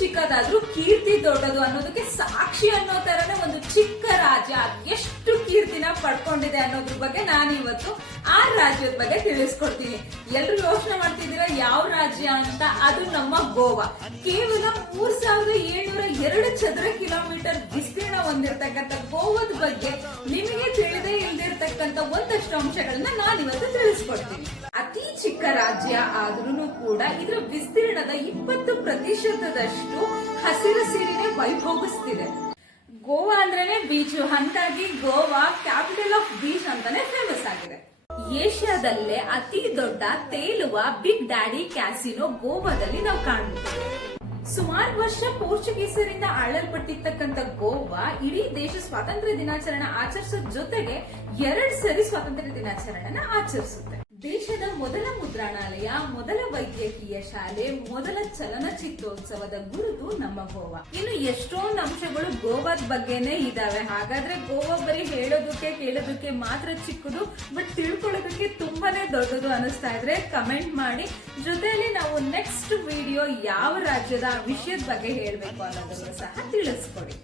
ಚಿಕ್ಕದಾದ್ರೂ ಕೀರ್ತಿ ದೊಡ್ಡದು ಅನ್ನೋದಕ್ಕೆ ಸಾಕ್ಷಿ ಅನ್ನೋ ತರನೇ ಒಂದು ಚಿಕ್ಕ ರಾಜ್ಯ ಎಷ್ಟು ಕೀರ್ತಿನ ಪಡ್ಕೊಂಡಿದೆ ಅನ್ನೋದ್ರ ಬಗ್ಗೆ ನಾನು ಇವತ್ತು ಆ ರಾಜ್ಯದ ಬಗ್ಗೆ ತಿಳಿಸ್ಕೊಡ್ತೀನಿ. ಎಲ್ರು ಯೋಚನೆ ಮಾಡ್ತಿದ್ದೀರಾ ಯಾವ ರಾಜ್ಯ ಅಂತ? ಅದು ನಮ್ಮ ಗೋವಾ. ಕೇವಲ 3702 ಚದರ ಕಿಲೋಮೀಟರ್ ವಿಸ್ತೀರ್ಣ ಹೊಂದಿರತಕ್ಕಂಥ ಗೋವಾದ ಬಗ್ಗೆ ನಿಮಗೆ ತಿಳಿದೇ ಇಲ್ದಿರ್ತಕ್ಕಂಥ ಒಂದಷ್ಟು ಅಂಶಗಳನ್ನ ನಾನು ಇವತ್ತು ತಿಳಿಸ್ಕೊಡ್ತೀನಿ. ಅತಿ ಚಿಕ್ಕ ರಾಜ್ಯ ಆದ್ರೂ ಕೂಡ ಇದರ ವಿಸ್ತೀರ್ಣದ 20% ಹಸಿರು ಸಿರಿನೇ ವೈಭೋಗಿಸ್ತಿದೆ. ಗೋವಾ ಅಂದ್ರೇನೆ ಬೀಚ್, ಹಾಗಾಗಿ ಗೋವಾ ಕ್ಯಾಪಿಟಲ್ ಆಫ್ ಬೀಚ್ ಅಂತಾನೆ ಫೇಮಸ್ ಆಗಿದೆ. ಏಷ್ಯಾದಲ್ಲೇ ಅತಿ ದೊಡ್ಡ ತೇಲುವ ಬಿಗ್ ಡ್ಯಾಡಿ ಕ್ಯಾಸಿನೋ ಗೋವಾದಲ್ಲಿ ನಾವು ಕಾಣಬಹುದು. ಸುಮಾರು ವರ್ಷ ಪೋರ್ಚುಗೀಸರಿಂದ ಆಳಲ್ಪಟ್ಟಿರ್ತಕ್ಕಂಥ ಗೋವಾ ಇಡೀ ದೇಶ ಸ್ವಾತಂತ್ರ್ಯ ದಿನಾಚರಣೆ ಆಚರಿಸೋದ್ ಜೊತೆಗೆ 2 ಸರಿ ಸ್ವಾತಂತ್ರ್ಯ ದಿನಾಚರಣೆನ ಆಚರಿಸುತ್ತೆ. ದೇಶದ ಮೊದಲ ಮುದ್ರಣಾಲಯ, ಮೊದಲ ವೈದ್ಯಕೀಯ ಶಾಲೆ, ಮೊದಲ ಚಲನಚಿತ್ರೋತ್ಸವದ ಗುರುತು ನಮ್ಮ ಗೋವಾ. ಇನ್ನು ಎಷ್ಟೊಂದು ಅಂಶಗಳು ಗೋವಾದ ಬಗ್ಗೆನೇ ಇದಾವೆ. ಹಾಗಾದ್ರೆ ಗೋವಾ ಬರೀ ಹೇಳೋದಕ್ಕೆ ಕೇಳೋದಕ್ಕೆ ಮಾತ್ರ ಚಿಕ್ಕದು, ಬಟ್ ತಿಳ್ಕೊಳ್ಳೋದಕ್ಕೆ ತುಂಬಾನೇ ದೊಡ್ಡದು ಅನಿಸ್ತಾ ಇದ್ರೆ ಕಮೆಂಟ್ ಮಾಡಿ. ಜೊತೆಯಲ್ಲಿ ನಾವು ನೆಕ್ಸ್ಟ್ ವಿಡಿಯೋ ಯಾವ ರಾಜ್ಯದ ವಿಷಯದ ಬಗ್ಗೆ ಹೇಳ್ಬೇಕು ಅನ್ನೋದನ್ನು ಸಹ ತಿಳಿಸ್ಕೊಡಿ.